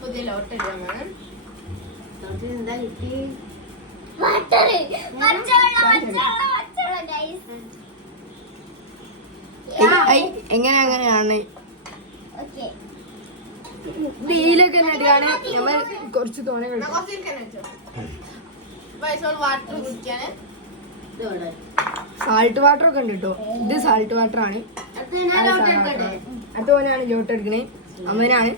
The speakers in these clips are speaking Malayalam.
പുതിയ ലോട്ട് ഇടാണ്. എങ്ങനെയാണ് ഡീലൊക്കെ നടുകയാണ്. നമ്മൾ കുറച്ച് തോനെ സാൾട്ട് വാട്ടർ ഒക്കെ ഉണ്ട് കേട്ടോ. ഇത് സാൾട്ട് വാട്ടർ ആണ്. അതോനാണ് ലോട്ട് എടുക്കണേ. അമ്മനാണ്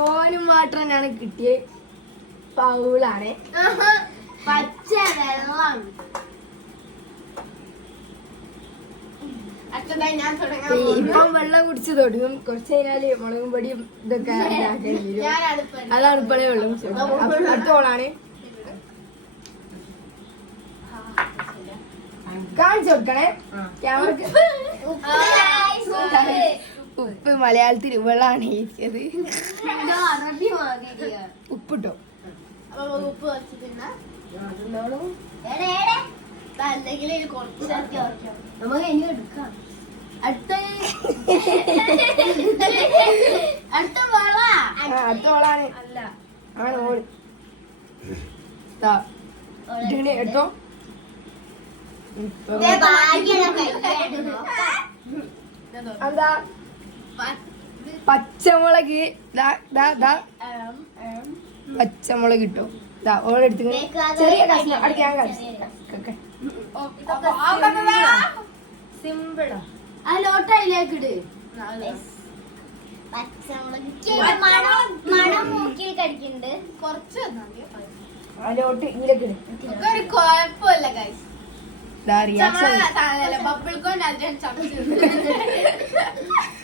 ഓനും വാട്ടർ തന്നെയാണ് കിട്ടിയത്. പൗളാണ് പച്ച വെള്ളം. ഇപ്പം വെള്ളം കുടിച്ച് തുടങ്ങും. കുറച്ച് കഴിഞ്ഞാല് മുളകും പൊടിയും ഇതൊക്കെ അതാണ് ഇപ്പോഴേ വെള്ളം. അടുത്തോളാണ് കാണിച്ചു കൊടുക്കണേ ക്യാമറക്ക്. ഉപ്പ് മലയാളത്തിൽ വെള്ളമാണ് എഴുതിയത്. ഉപ്പിട്ടോ ഉപ്പ് വെച്ചിട്ടുണ്ട നമുക്ക് ഇനി എടുക്കാം. അടുത്ത ഓളാണ്. അല്ല ആണ് ഓൾ എടുത്തോ. എന്താ പച്ചമുളക് പച്ചമുളക് ഇട്ടോ. ഓളെടുത്ത് ചെറിയ കഷ്ണം അടിക്കാൻ കഷ്ണം സിമ്പിളാ. ആ ലോട്ടയിലേക്ക് ഇട്. മണം മൂക്കിൽ കടിക്കുന്നുണ്ട്. കുറച്ച് ആ ലോട്ട് ഇതിലേക്ക് ഇട്. ഒരു കുഴപ്പമില്ല ഗൈസ്.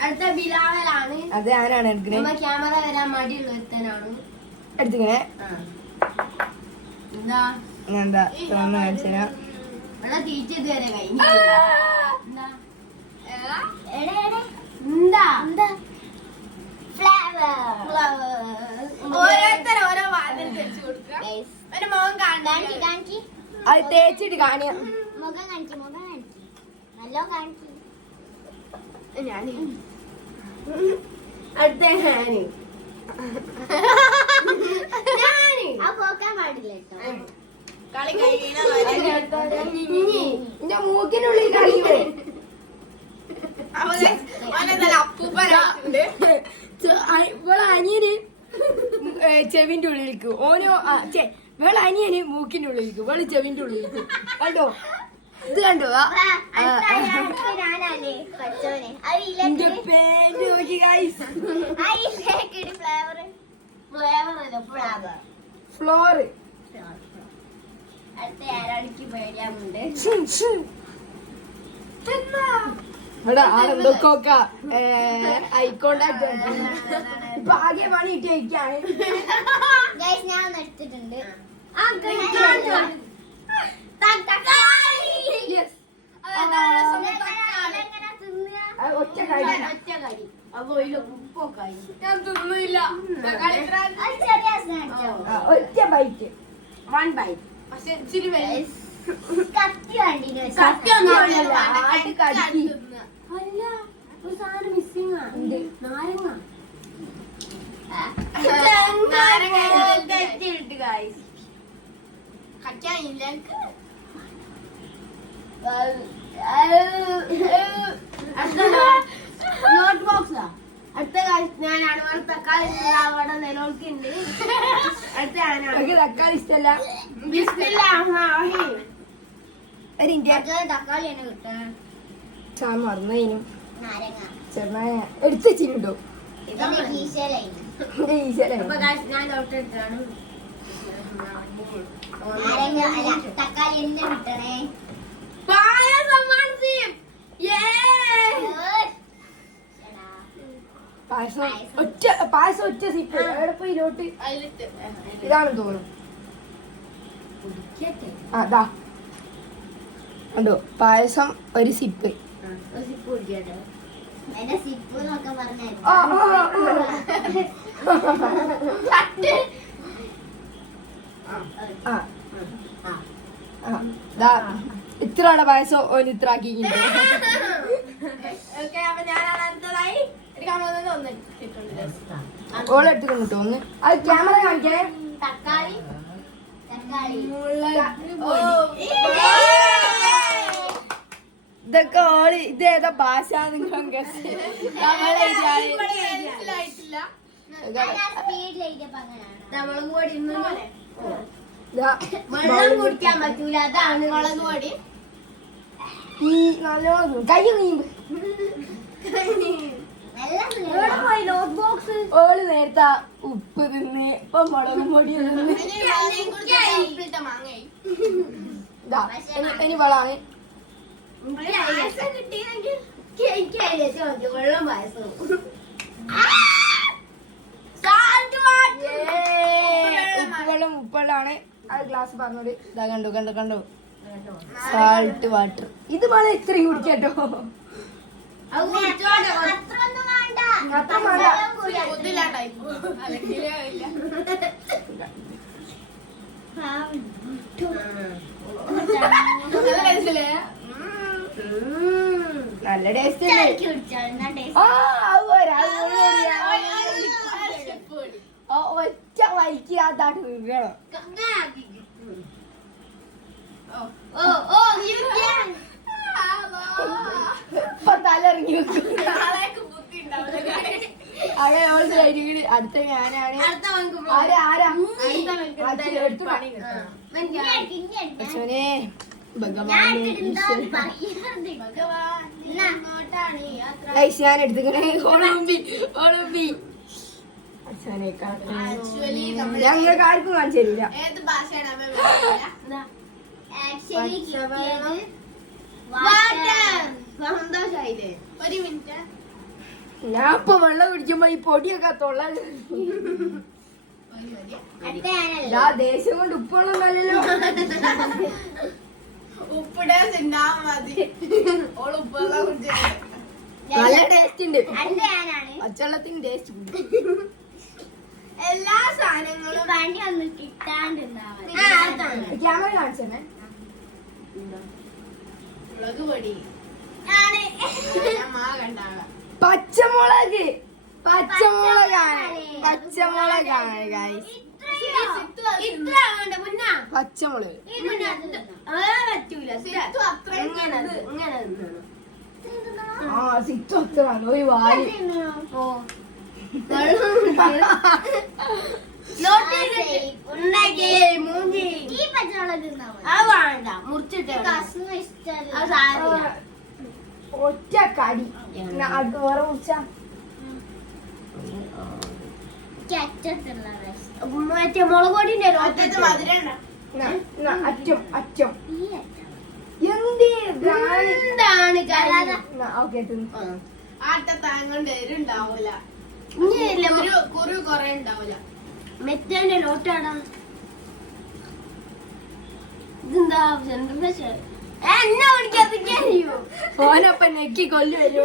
അടുത്ത ബിലാവലാണ്. അതെ ആരാണ് എടുക്കണേ? ക്യാമറ വരാൻ മടിയുള്ള ഒരുത്തനാണ് എടുത്തിങ്ങനെ. എന്താ എന്താ തോന്നുന്നു കാണിച്ചാ ഇവിടെ തീറ്റ ഇതുവരെ കഴിഞ്ഞു. ഓരോരുത്തർ ഓരോ വാതിൽ വെച്ച് കൊടുക്കുക. ഒരു മുഖം കാണിക്കി അത് തേച്ചിട്ട് കാണിയ മുഖം കാണിക്ക് നല്ലോ കാണിക്ക്. ഞാന് അടുത്ത ആ പോക്കാൻ പാടില്ല കേട്ടോ. കളി കഴിയണ മൂക്കിനുള്ളിൽ കളിക്കേ. അപ്പൂപ്പനുണ്ട്. ഇവളെ അനിയന് ചെവിന്റെ ഉള്ളിലേക്ക്. ഓനോ ഇവളെ അനിയന് മൂക്കിന്റെ ഉള്ളിലേക്ക്. ഇവള് ചെവിന്റെ ഉള്ളിലേക്ക്. കണ്ടോ ഇത് കണ്ടോ? ഞാനല്ലേ പഠിച്ചവനെ. പേന്റ് നോക്കി ഗൈസ്. ഫ്ലോറ് അടുത്ത ആരാടിക്ക് പേടിയാമുണ്ട്. ഇവിടെ ആരെന്തൊക്കെ ഐക്കോണ്ടാക്ട് ഇപ്പൊ ആകെ പണി ഇട്ടിരിക്കാണ്. ഞാൻ എടുത്തിട്ടുണ്ട്. ഒറ്റ കാര്യം ഞാൻ തിന്നില്ല. ഒറ്റ ബൈറ്റ്. One byte. പക്ഷെ ഇച്ചിരി കത്തി വേണ്ടി അല്ല ഒരു സാധനം മിസ്സിംഗ് ആണ്. നാരങ്ങ. കറ്റാനില്ല എനിക്ക്. നോട്ട് ബോക്സാ. അടുത്ത ഞാനാണ്. തക്കാളി അവിടെ നിലനിൽക്കുന്നുണ്ട്. അടുത്ത ഞാനാണ്. തക്കാളി ഇഷ്ടല്ല. തക്കാളി തന്നെ കിട്ടാൻ മറന്നതിനും നാരങ്ങ ചെറുനായ എടുത്ത് വെച്ചിട്ടോ. ഇതെന്റെ കീശയിലായി. ഞാൻ ലോട്ട് എടുത്താണ്. നാരങ്ങ അല്ല തക്കാളി എന്നെ കിട്ടണേ. പായസം ഒറ്റ സിപ്പ്. എവിടെ പോയി ലോട്ട്? ഇതാണ് തോന്നുന്നു. അതാ കണ്ടോ പായസം ഒരു സിപ്പ്. എന്റെ സിപ്പ് നോക്കാൻ പറഞ്ഞു. ഇത്രയുടെ പായസം ഓന് ഇത്ര ആക്കിയിട്ടുണ്ട്. ഓക്കെ, അപ്പൊ ഞാനാണ് അടുത്തതായി എടുക്കാൻ പോകുന്നത്. ഒന്ന് ഇട്ടിട്ടുണ്ട്. ഓളെടുത്തിട്ട് കിട്ടും ഒന്ന്. അത് ക്യാമറ കാണിക്കേ. തക്കാളി ഇതൊക്കെ ഓള് ഇത് ഏതാ ഭാഷ നിങ്ങൾ മനസ്സിലായിട്ടില്ല. സ്പീഡിൽ എഴുതിയപ്പോ അങ്ങനെയാണ്. മുളക് പൊടി വെള്ളം കുടിക്കാൻ പറ്റൂല, അതാണ് മുളക് പൊടി. ഈ നല്ലോണം കൈ നീമ്പ്. ഓള് നേരത്തെ ഉപ്പ് തിന്ന് ഇപ്പൊ മുളക് പൊടി തിന്ന്. ഇനി വളാണ് വെള്ളം പായസം. ഉപ്പുവെള്ളമാണ്. അത് ഗ്ലാസ് പറഞ്ഞോട്. ഇതാ കണ്ടു കണ്ടു കണ്ടു. Salt water. ഇത് വളരെ ഇത്രയും കുടിക്കട്ടോ. നല്ല ടേസ്റ്റ് ഒറ്റ വൈക്ക് അതാട്ട് വീഴണം. ഇപ്പൊ തലറിങ്ങി അങ്ങനെ അടുത്ത ഞാനാണ്. ഞാൻ എടുത്തിക്കണേ. ഒളിമ്പി ഞങ്ങൾക്ക് ആർക്കും കാണിച്ചു തരില്ല. ഏത് ഭാഷയാണ്? സന്തോഷായില്ലേ? ഒരു മിനിറ്റ്. ഞാൻ ഇപ്പൊ വെള്ളം കുടിക്കുമ്പോ ഈ പൊടിയൊക്കെ തൊള്ള ദേശം കൊണ്ട് ഉപ്പുള്ളതല്ലോ. ഉപ്പിടാൻ തിന്നാ മതി. ഓള് ഉപ്പെല്ലാം കുടിച്ച നല്ല ടേസ്റ്റ് ഉണ്ട്. പച്ചവെള്ളത്തിന് ടേസ്റ്റ് ഉണ്ട്. എല്ലാ സാധനങ്ങളും വണ്ടി ഒന്നും കിട്ടാണ്ടുണ്ടാവും. ക്യാമറ കാണിച്ചേ. മുളക് പൊടി പച്ചമുളക് പച്ചമുളകാണ് ഗൈസ്. പച്ചമുളക് ആ സിറ്റു അത്രയാണ് ഒരു വാരി. ഒറ്റ കടി വേറെ മുറിച്ച മറ്റേ മുളക് പൊടിന്റെ അറ്റം അറ്റം എന്താണ് ഓക്കെ. ആട്ടത്താങ്ങോണ്ട് എരുണ്ടാവൂല, കുറി കൊറേ ഉണ്ടാവൂല. മെറ്റന്റെ നോട്ടാടാ. ഇതെന്താ എന്നെ ഓടിക്കാറിയോ? ഓനപ്പ നെക്കി കൊല്ലു വരൂ.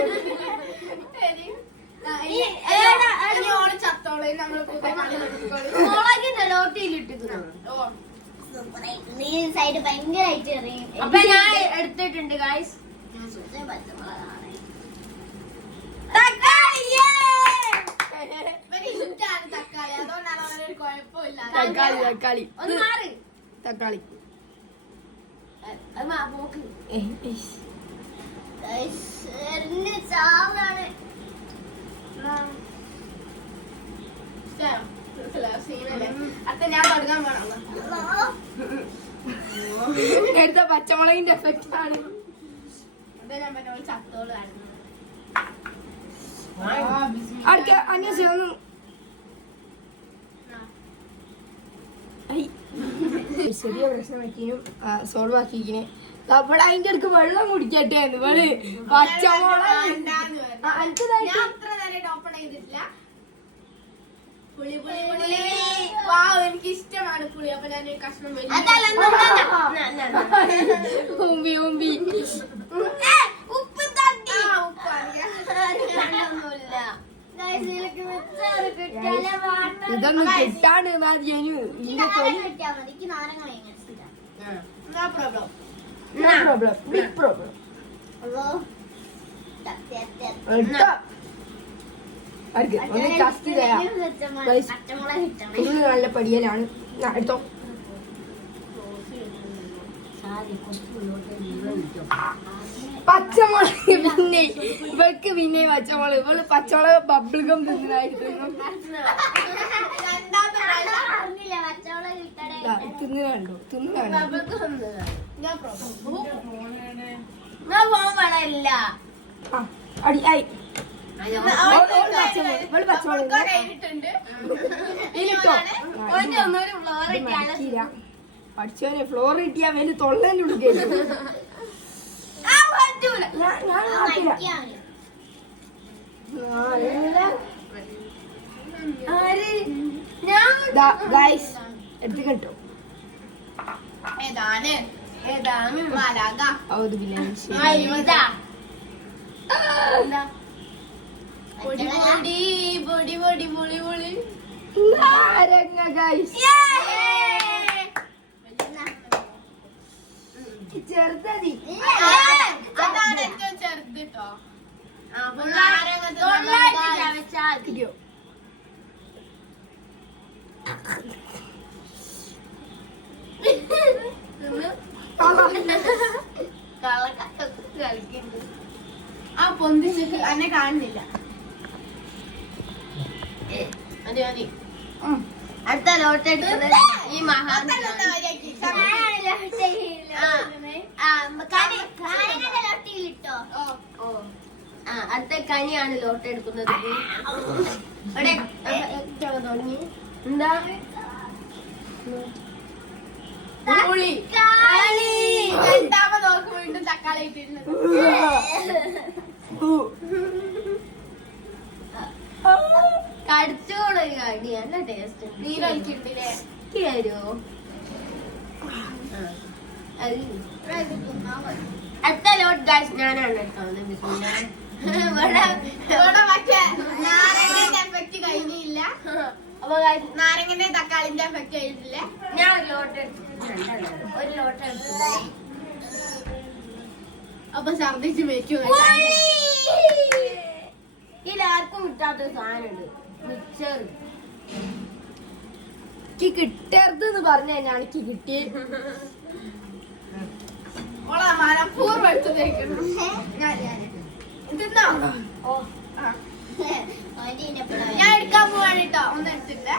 മുളകിന്റെ ലോട്ടിയിലിട്ടിട്ട് സൈഡ് ഭയങ്കരമായിട്ട് എറിയും. അപ്പൊ ഞാൻ എടുത്തിട്ടുണ്ട് ഗായ്സ്. തക്കാളി, അതുകൊണ്ടാണ് അവരൊരു കുഴപ്പമില്ല. തക്കാളി ഒന്ന് മാറി. തക്കാളി ചാവാണ്. അടുത്ത ഞാൻ തുടങ്ങാൻ വേണം. എടുത്ത പച്ചമുളകിന്റെ എഫക്റ്റ് ആണ്. ഞാൻ പറഞ്ഞ ചത്തോള് കാണുന്നു. അടുത്ത അന്വേഷിച്ചു ചെറിയ പ്രശ്നം പറ്റിയും സോൾവ് ആക്കിയിരിക്കണേ. അപ്പോൾ അതിന്റെ അടുക്ക് വെള്ളം കുടിക്കട്ടെ എന്ന് വെളി പച്ചമുളക് എനിക്ക് ഇഷ്ടമാണ് പുളി. അപ്പൊ ഞാൻ കഷ്ണം ഉമ്പി ഉമ്പി ഉപ്പ് തട്ടി. ഇതൊന്നും കിട്ടാണ്ട് മതിയനു. No problem. Problem big problem അല്ലോ എടുത്തോ അടുക്ക് ഒന്ന് കസ്റ്റ് തരാം Guys. പച്ചമുളക് കിട്ടണം ഇത് നല്ല പടിയലാണ് എടുത്തോ പച്ചമുളക് പിന്നെ ഇവൾക്ക് പിന്നെ പച്ചമുളക് ഇവള് പച്ചമുളക് ബബിൾ ഗം തിന്നായിരുന്നു അറിഞ്ഞില്ല പച്ചമുളക് കിട്ടണേ തിന്നുകണ്ടോ തിന്നുകണ്ടോ No problem. ഞാൻ പോകാൻ പാടില്ല ആ അടി ആയി ഇവള് പച്ചമുളക് ഇതിലിട്ടോ പഠിച്ചവനെ ഫ്ലോർ കിട്ടിയാ വലിയ തൊള്ളേന്റെ ഉള്ളിൽ ഞാൻ മാറ്റില്ല ഗൈസ് എടുത്ത് കേട്ടോ ഏതാണ് മാലാക ഔദു ബില്ലാഹി പൊടി പൊടി പൊടി പൊടി പൊളി പൊളി നാരങ്ങ ഗൈസ് ചെറുതതി അതാണ് ഏറ്റവും ചെറുത് കേട്ടോ കിട്ടിയോ ആ പൊന്തിച്ചിട്ട് എന്നെ കാണുന്നില്ല മതി മതി അടുത്ത ലോട്ട് എടുക്കുന്നത് ഈ മഹാൻ ലോട്ടിയിലിട്ടോ അടുത്ത കനിയാണ് ലോട്ട് എടുക്കുന്നത് ഇവിടെ തുടങ്ങി എന്താ പുളി രണ്ടാമത് നോക്ക് വീണ്ടും തക്കാളി ഇട്ടിരുന്നത് കടിച്ചോളൊരു കടി നല്ല ടേസ്റ്റ് നീ കഴിച്ചിട്ടില്ലേ തരുമോ അടുത്ത ലോട്ട് ഗൈസ് ഞാനാണ് എടുത്തത് ഇവിടെ പക്ഷേ നാരങ്ങന്റെ എഫക്ട് കഴിഞ്ഞില്ല അപ്പൊ guys, നാരങ്ങന്റെ തക്കാളിന്റെ എഫക്ട് കഴിഞ്ഞില്ല ഞാൻ ഒരു ലോട്ട് ഒരു ലോട്ട് എടുത്തു അപ്പൊ ഛർദിച്ച് വെച്ചു ഇതിലാർക്കും കിട്ടാത്തൊരു സാധനമുണ്ട് മിക്സർ എനിക്ക് കിട്ടരുതെന്ന് പറഞ്ഞ എനിക്ക് കിട്ടി ഓളാ മനപ്പൂർവ്വം എടുത്ത് തേക്കുന്നു തിന്നോ ഞാൻ എടുക്കാൻ പോവാണ് കേട്ടോ ഒന്ന് എടുത്തിട്ട്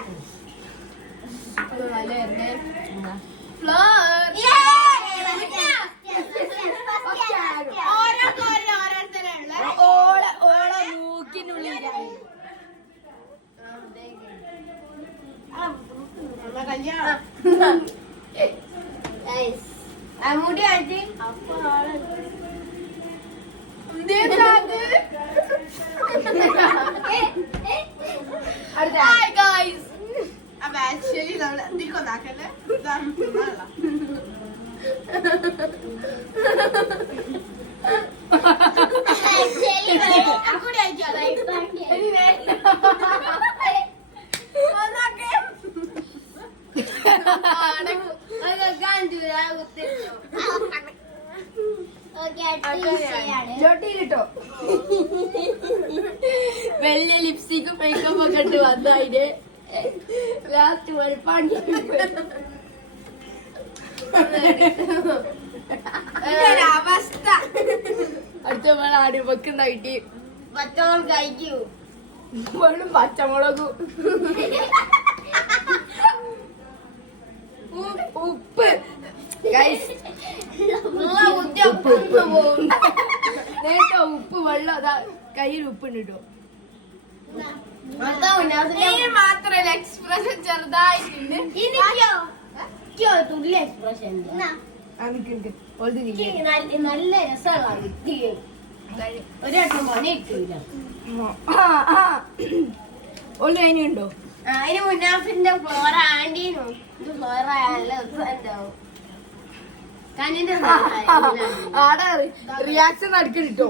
ഓരോരുത്തരുള്ള ഓളെ ഓളെ മൂക്കിനുള്ളിൽ കല്യാണം മുടി കാണിച്ച് Hi guys. അപ്പൊ ആക്ച്വലി നമ്മൾ എന്തിരിക്കൊന്നാക്കല്ലേ കൂടി ചോട്ടിയിലിട്ടോ വലിയ ലിപ്സ്റ്റിക്കും മേക്കപ്പ് ഒക്കെ ഇട്ട് വന്ന അതിന് ലാസ്റ്റ് വഴിപ്പാണ്ടി അവസ്ഥ അടുത്ത വേണം ആടി വെക്കുന്നായിട്ട് പച്ചമുളക് കഴിക്കൂ വെള്ളം പച്ചമുളകും ഉപ്പ് ഗൈസ് നേരത്തെ ഉപ്പ് വെള്ളം അതാ കയ്യിൽ ഉപ്പുണ്ട് കേട്ടോ മാത്രല്ല എക്സ്പ്രഷൻ ചെറുതായിട്ടുണ്ട് തുള്ളി എക്സ്പ്രഷൻ ഒഴുതി നല്ല രസമാണ് ഒരു വട്ടം പണി കിട്ടില്ല ഒള്ളു അതിനുണ്ടോ അതിന് മുന്നാഫിന്റെ ഫ്ലോറ ആന്റീനും ഇത് ഫ്ലോറ നല്ല രസമുണ്ടാവും കനിന്റെ ആടെ റിയാക്ഷൻ നടക്കണിട്ടോ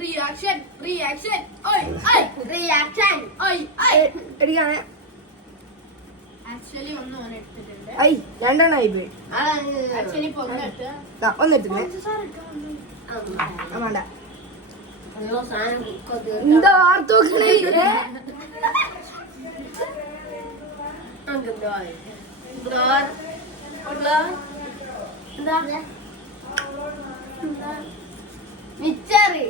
റിയാക്ഷൻ റിയാക്ഷൻ റിയാക്ഷൻ എടുക്കാണ് ആക്ച്വലി ഒന്ന് ഓൻ എടുത്തിട്ടുണ്ട്. ഐ രണ്ടെണ്ണമായി പോയി. ആക്ച്വലി ഇപ്പൊ ഒന്ന് എടുത്ത്. ഒന്നെടുത്തില്ലേ? വേണ്ട. സാധനം എന്താ വാർത്തോക്കണേ? മിച്ചറി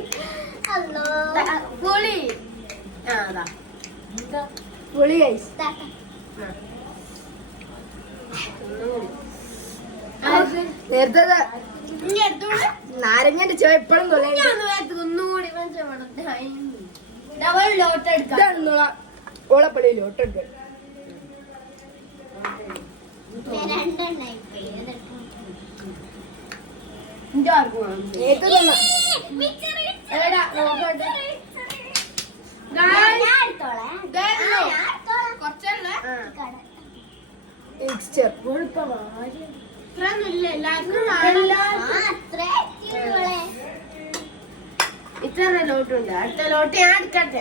പുളി പുളി ഗൈസ്. നേരത്തെ നാരങ്ങന്റെ ചോ എപ്പോഴും ഒന്നുകൂടി ഡബിൾ ലോട്ട് എടുക്കാം. ഓളപ്പള്ളി ലോട്ടെടുക്ക. മിക്സ്ചർ ഇത്ര ലോട്ടുണ്ട്. അടുത്ത ലോട്ട് ഞാൻ എടുക്കട്ടെ.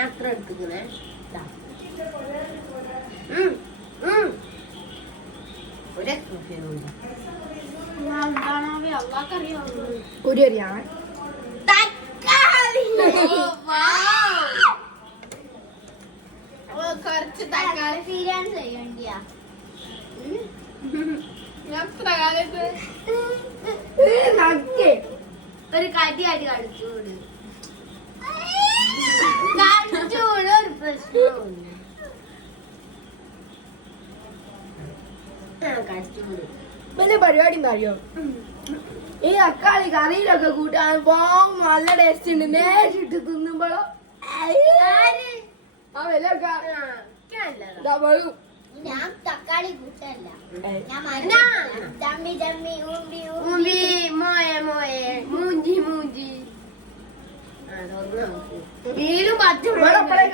അത്ര എടുക്കുന്നേ. ഒരു അറിയാൻ കുറച്ച് തക്കാളി തീരാൻ ചെയ്യണ്ടിയാ. ഒരു കടി കടിച്ചൂട് ഒരു പ്രശ്നവും കടിച്ചൂട്. വലിയ പരിപാടി അറിയോ? ഈ തക്കാളി കറിയിലൊക്കെ കൂട്ടാൻ പോവും. നല്ല ടേസ്റ്റ് ഉണ്ട്. നേരിട്ട് തിന്നുമ്പോഴോ ആ വില ഞാൻ തക്കാളി കൂട്ടല്ല.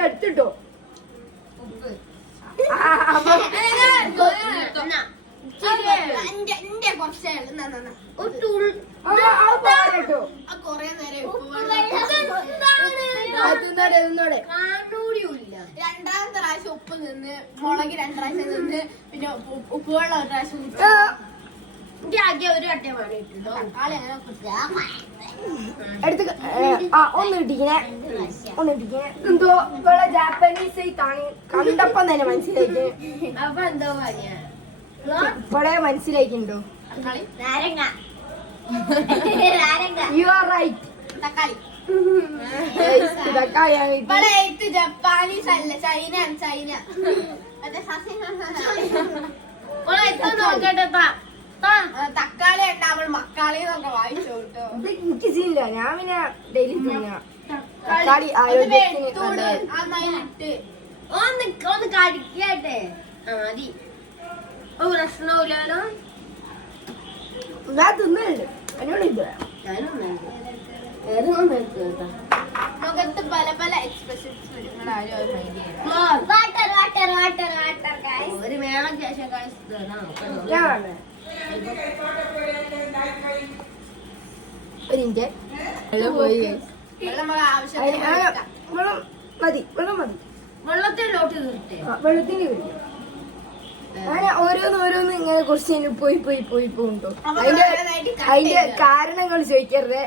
എടുത്തിട്ടോ കൊറേ നേരം രണ്ടാമത്തെ പ്രാവശ്യം ഉപ്പ് നിന്ന് മുളക് 2 പ്രാവശ്യം നിന്ന് പിന്നെ ഉപ്പുവെള്ളം 1 പ്രാവശ്യം ആദ്യം ഒരു കട്ട വേണ്ടിട്ടുണ്ടോ? ഒന്നിട്ടിങ്ങനെ എന്തോ ഇവിടെ ജാപ്പനീസ് കണ്ടപ്പം തന്നെ മനസ്സിലാക്കി. അപ്പൊ എന്തോ പണിയാ ഇപ്പഴേ മനസ്സിലാക്കിണ്ടോ? നാരങ്ങ. You are right. തക്കാളി. തക്കാളിയാണ്. ഇവിടെ ജപ്പാനീസ് അല്ല, ചൈന. തക്കാളി ഉണ്ടാവുമ്പോൾ മക്കാളി എന്നൊക്കെ വായിച്ചു കേട്ടോ. എനിക്ക് സീനില്ല. ഞാൻ പിന്നെ ഡെയിലി തക്കാളി ആരോഗ്യത്തിന് ഒന്ന് കടിക്കട്ടെ. മതി. പ്രശ്നമില്ലല്ലോ. ഞാൻ തിന്നുന്നുണ്ട്. എന്നോട് ഇത് മുഖത്ത് പല പല എക്സ്പ്രഷൻസ് ഒരു വേണം ശേഷം വെള്ളം മതി. വെള്ളത്തിലോട്ട് നിർത്തേ. വെള്ളത്തിന് കിട്ടും. അങ്ങനെ ഓരോന്ന് ഇങ്ങനെ കുറച്ച് പോയി പോകുന്നുണ്ടോ? അതിന്റെ കാരണങ്ങൾ ചോദിക്കരുത്.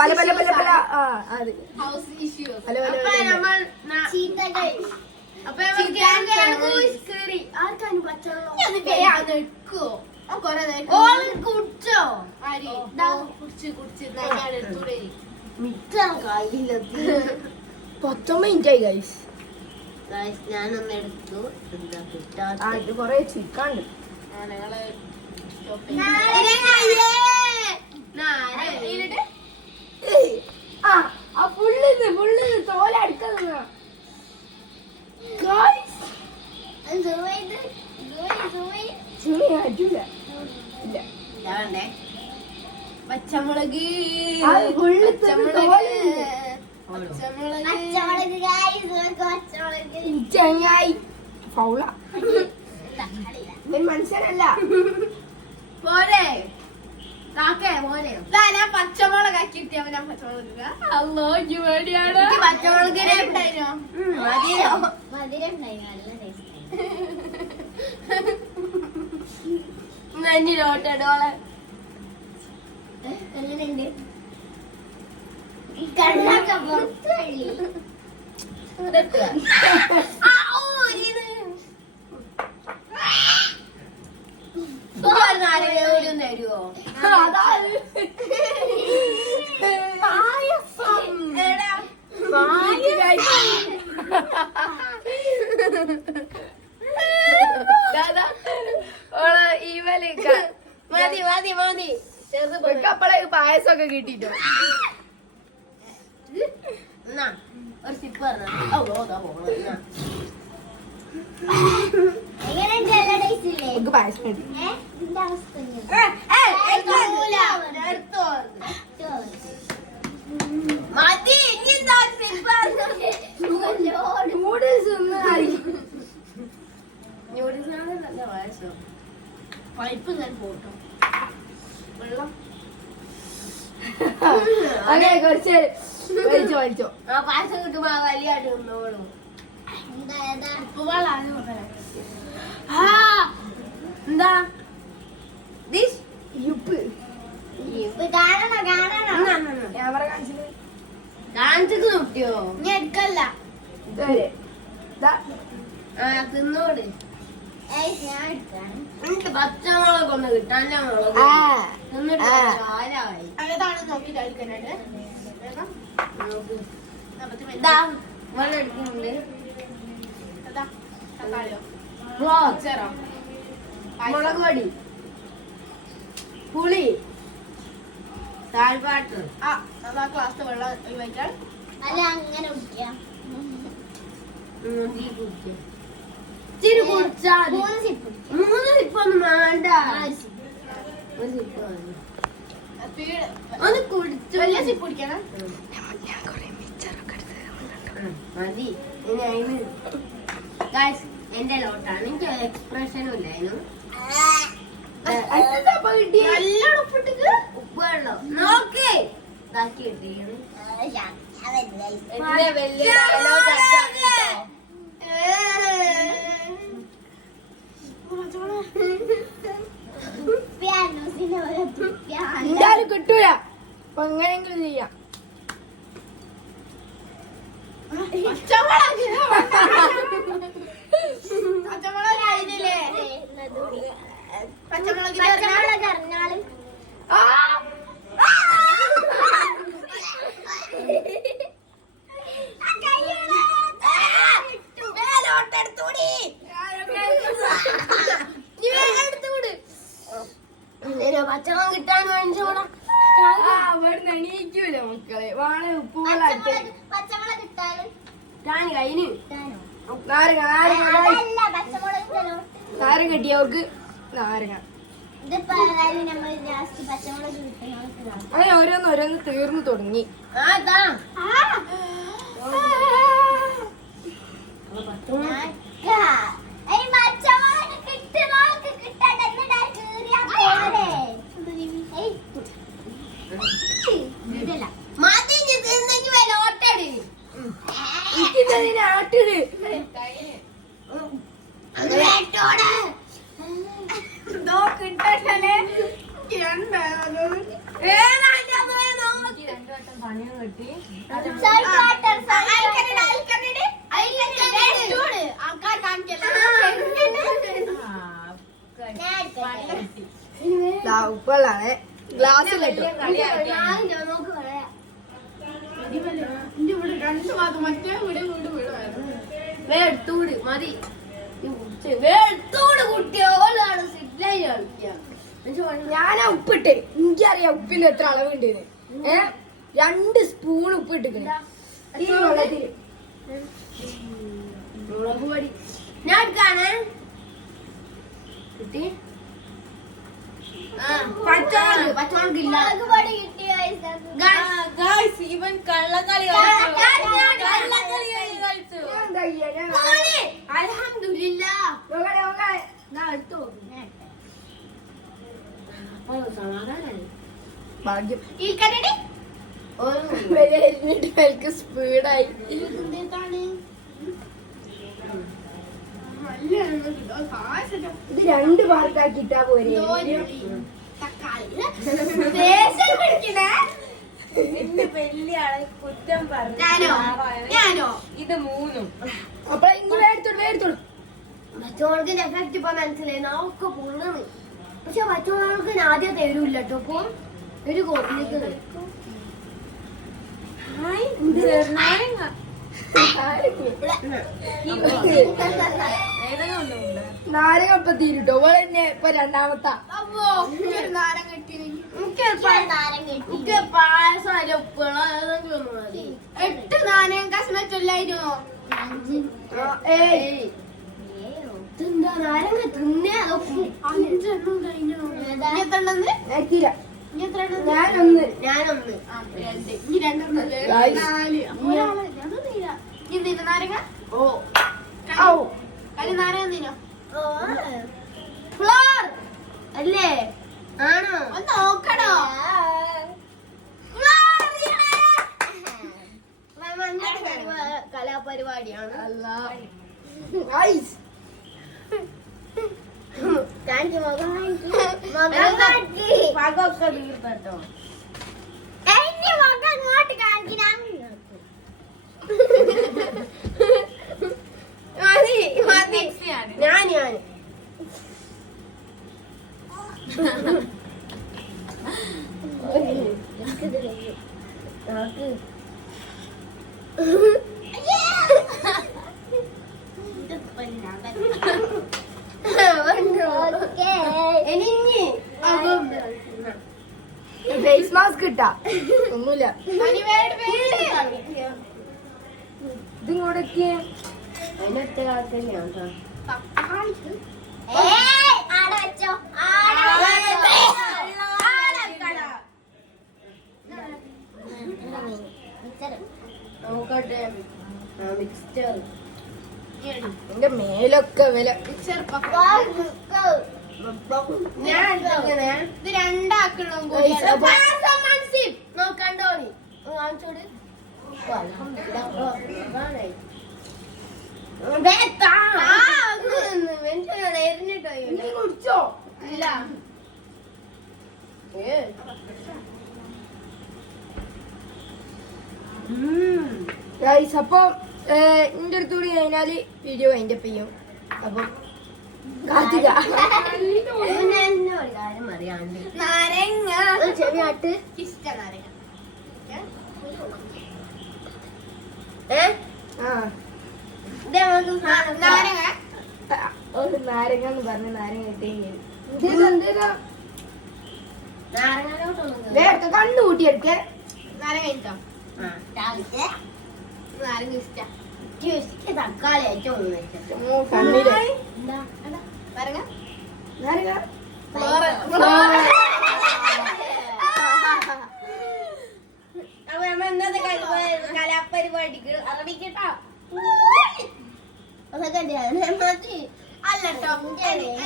പല അത് ഹൗസ് ഇഷ്യൂസ്. മിനിറ്റായി ഗൈസ്. ഞാനൊന്ന് എടുത്തു. കൊറേ ചിക്കാണ്ട്. പുള്ളിന്ന് തോലടുക്കുന്ന പച്ചമുളക്. പച്ചമുളക് guys, നമുക്ക് പച്ചമുളക്. ഈ ചങ്ങായി ഫൗള മനുഷ്യനല്ല. പോരെ കാക്കേ പോരെ. ഞാൻ പച്ചമുളക് ആക്കിയിട്ട് അവനാ പച്ചമുളക്. അല്ലോ ഇജ്ജ് പേടിയാണ്. എനിക്ക് പച്ചമുളകിനെ ഉണ്ടായിരുന്നോ? മധുരം ഉണ്ടായി നല്ല ടേസ്റ്റ്. നോട്ടോളെ എങ്ങനെയുണ്ട് കണ്ണൊക്കെ പുറത്ത് തള്ളി. തരുവോ മതി മതി മതി. അപ്പളെ പായസമൊക്കെ കിട്ടിട്ടോ. എന്നാ ഒരു സിപ്പ് പറഞ്ഞ എങ്ങനെയുണ്ട് നല്ല ടേസ്റ്റ് ഇല്ലേ? നമുക്ക് പായസം കിട്ടി. ഇതിന്റെ അവസ്ഥ മതി. ഇനി എന്താ സിപ്പ് നൂഡിൽസ് ന്യൂഡിൽസിനാണ് നല്ല പായസം. പൈപ്പ് ഞാൻ പോട്ടോ. വെള്ളം അങ്ങനെ കുറച്ച് വലിച്ചോ വലിച്ചോ. ആ പായസം കിട്ടുമ്പോ വലിയായിട്ട് നിന്നോളൂ. ഉപ്പുവെള്ളമാണ് പറഞ്ഞത്. എന്താ ദിസ് ഉപ്പ് കാണണോ കാണണോ ക്യാമറ കാണിച്ചത് കാണിച്ചത് നോക്കിയോ? ഇനി എടുക്കല്ല. ഇതുവരെ ആ തിന്നോട്. ഞാൻ എടുക്കാണ്. എനിക്ക് പച്ചമുളക് ഒന്ന് കിട്ടാൻ മുളക് തിന്നിട്ട് ആരായി അങ്ങനത്താണ് നോക്കിട്ട് എടുക്കാനായിട്ട്. ഇതാ വെള്ളം എടുക്കുന്നുണ്ട്. തക്കാളിയോ ചേറോ മുളക് പൊടി പുളി താഴ്പാട്ട് ആ ക്ലാസ് വെള്ളം ഒഴിവാക്കിയാൽ അല്ല അങ്ങനെ കുടിക്കാം. ഇച്ചിരി കുടിച്ചാ 3 സിപ്പൊന്നും വേണ്ട. ഒരു സിപ്പ് ഒന്ന് കുടിച്ചു. വലിയ സിപ്പ് കുടിക്കണം. മതി. ഇനി അതിന് ഗൈസ് എന്റെ ലോട്ടാണ്. എനിക്ക് എക്സ്പ്രഷനും ഇല്ലായിരുന്നു. നല്ലോണം ഉപ്പിട്ടിട്ട് ഉപ്പ് വെള്ളം നോക്കേ ഇതാക്കി കിട്ടിയാണ്. വലിയ dialogue അടിച്ചാണ് കേട്ടോ. എന്തായാലും കിട്ടൂല. അപ്പൊ എങ്ങനെയെങ്കിലും ചെയ്യാം. പച്ചമുളക് കഴിഞ്ഞില്ലേ? പച്ചമുളക് അറിഞ്ഞാള് പച്ചവളം കിട്ടാൻ വേണ്ടിയോളാം. അവിടുന്ന് എണീക്കൂല മക്കളെ. വാണ ഉപ്പുകളായിട്ട് പച്ചമുളക് കിട്ടാനും കഴിഞ്ഞു. നാരങ്ങ നാരങ്ങ പച്ചമുളക് നാരങ്ങ കിട്ടിയവർക്ക് നാരങ്ങ. ഇതിപ്പോ നമ്മൾ ലാസ്റ്റ് പച്ചമുളക് കിട്ടുന്ന അങ്ങനെ ഓരോന്ന് തീർന്നു തുടങ്ങി. ആട്ടിട് പണിയും കിട്ടി. ആൾക്കാർ കാണിക്കല്ല. ഉപ്പുള്ളാണ് ഗ്ലാസ്സിലിട്ടു. ഇവിടെ 2 മാസം മറ്റേ വീട് വേടുത്തൂട് മതി. വേടുത്തൂട് കുട്ടിയോളാണ് സിഗ്നൽ കളിക്കുക. ഞാനാ ഉപ്പിട്ട്. എനിക്കറിയാം ഉപ്പിന് എത്ര അളവുണ്ടെന്ന്. 2 സ്പൂൺ ഉപ്പിട്ടിക്കണേ ഈ വെള്ളത്തില്. മുളക് പൊടി ഞാൻ എടുക്കാനേ കിട്ടി. പച്ചമുളക് ഇല്ല. ഇവൻ കള്ളക്കളി കളിച്ചു. അൽഹംദുലില്ലാ. സമാധാനായി. ഭാഗ്യം ഈ കരടി എനിക്ക് സ്പീഡായി. ഇത് 2 പാർക്കാക്കിട്ടാ പോരെ. എന്റെ വലിയ ആളെ കുറ്റം പറഞ്ഞു. ഞാനോ ഇത് 3. അപ്പൊ ഇനി എടുത്തോളൂ. മറ്റോൾക്ക് എഫക്ട് ഇപ്പൊ മനസ്സിലായി. നമുക്ക് പൊള്ളണ്. പക്ഷെ മറ്റോൾക്ക് ആദ്യം തരൂല്ല കേട്ടോ. ഇപ്പൊ ഒരു കോപ്പിലേക്ക് നാരങ്ങ തീരുട്ടോ. ഓളെ തന്നെ ഇപ്പൊ 2ാമത്തെ. പായസം ഉപ്പുള്ള ഏതെങ്കിലും ഒന്ന് മതി. 8 നാണയം കഷ്ണം ചൊല്ലായിരുന്നു. ഇതെന്താ നാരങ്ങ തിന്നേ? 5 കഴിഞ്ഞു. എത്രണ്ടെന്ന് ഞാനൊന്ന്. ഞാനൊന്ന്. 2 ഇനി 2 Guys. 4 ഒരാള് അത് തീരാ. ഇനി തീര നാരങ്ങ. ഓ കളി നാരങ്ങ തീരോ. ഫ്ലോർ അല്ലേ? ആണോ? ഒന്ന് നോക്കണോ? കലാപരിപാടിയാണ്. ഐസ്. പകൊക്കെ തീർത്തോ. ഞാൻ ഫേസ് മാസ്ക് ഇട്ടാ ഒന്നുമില്ല. ഇതും കൂടെ അതിനൊറ്റ കാലത്തന്നെയാണ്. നോക്കട്ടെ. മിക്സ്ചർ എന്റെ മേലൊക്കെ വില. ഞാൻ ഇത് 2 ആക്കണം. നോക്കണ്ടോണി കാണിച്ചോട്. കുടിച്ചോ? ഇല്ല. ഗൈസ് അപ്പൊ എന്റെ അടുത്തുകൂടി കഴിഞ്ഞാല് വീഡിയോ അതിന്റെ ചെയ്യും. അപ്പൊ കാത്തിക കാര്യം അറിയാണ്ട് നാരങ്ങ ചെവിയാട്ട് ഇഷ്ട നാരങ്ങ. നാരങ്ങ ഒരു നാരങ്ങ എന്ന് പറഞ്ഞ നാരങ്ങ കിട്ടി. നാരങ്ങ കണ്ണു കൂട്ടിയെടുക്ക. നാരങ്ങ ഇഷ്ടം. നാരങ്ങ ഇഷ്ട. തക്കാളി ഏറ്റവും കണ്ണില് നാരങ്ങ നാരങ്ങ അപ്പൊ നമ്മ ഇന്നത്തെ കലാപരിപാടിക്ക് അറബിക്കട്ടോ. അതൊക്കെ മതി. അല്ലട്ടോ.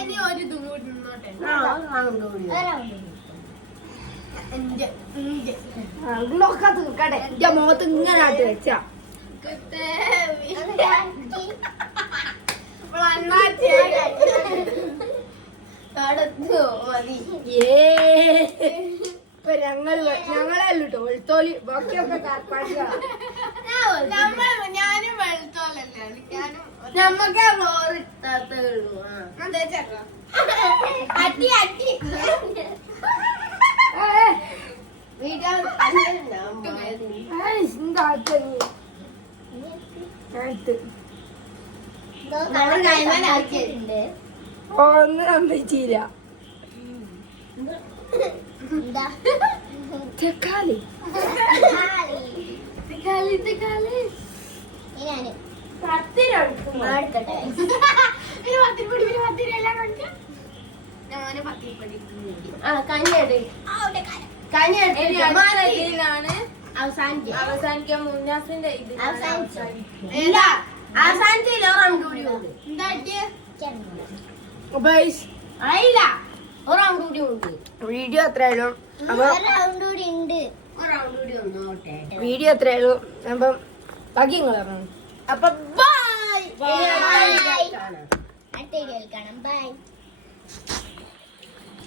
ഇനി ഒരു ഇതും കൂടി നിന്നോട്ടെ. നോക്കാത്ത നിൽക്കട്ടെ. എന്റെ മുഖത്ത് ഇങ്ങനെ ആട്ടി വെച്ചാ ഇപ്പൊ ഞങ്ങളല്ല കേട്ടോ വെളുത്തോലി ബാക്കിയൊക്കെ കാർപ്പാടുകളാ. ഞാനും വെളുത്തോലല്ലേ. ഞാനും നമ്മക്ക് ഫ്ലോർ ഇട്ടാത്തേ ഉള്ളൂ. അടി അടി വീട്ടിൽ ഒന്ന് അമ്മച്ചില്ല. തക്കാളി കഞ്ഞിയാണ് അവസാനിക്കാൻ മുന്നാസിന്റെ ഇത് ഏതാ? അവസാനിച്ചില്ല റൗണ്ട് കൂടി ഉണ്ട് എന്താ പറ്റിയെ? ഗൈസ് ആയില്ല. ഒരു റൗണ്ട് കൂടി ഉണ്ട് വീഡിയോ എത്രയായാലും അപ്പൊ റൗണ്ട് കൂടി ഉണ്ട് ഒരു റൗണ്ട് കൂടി ഒന്നോട്ടെ വീഡിയോ എത്രയായാലും അപ്പം ബാക്കി നിങ്ങൾ പറഞ്ഞു അപ്പൊ ബൈ. അടുത്ത വീഡിയോയിൽ കാണാം ബൈ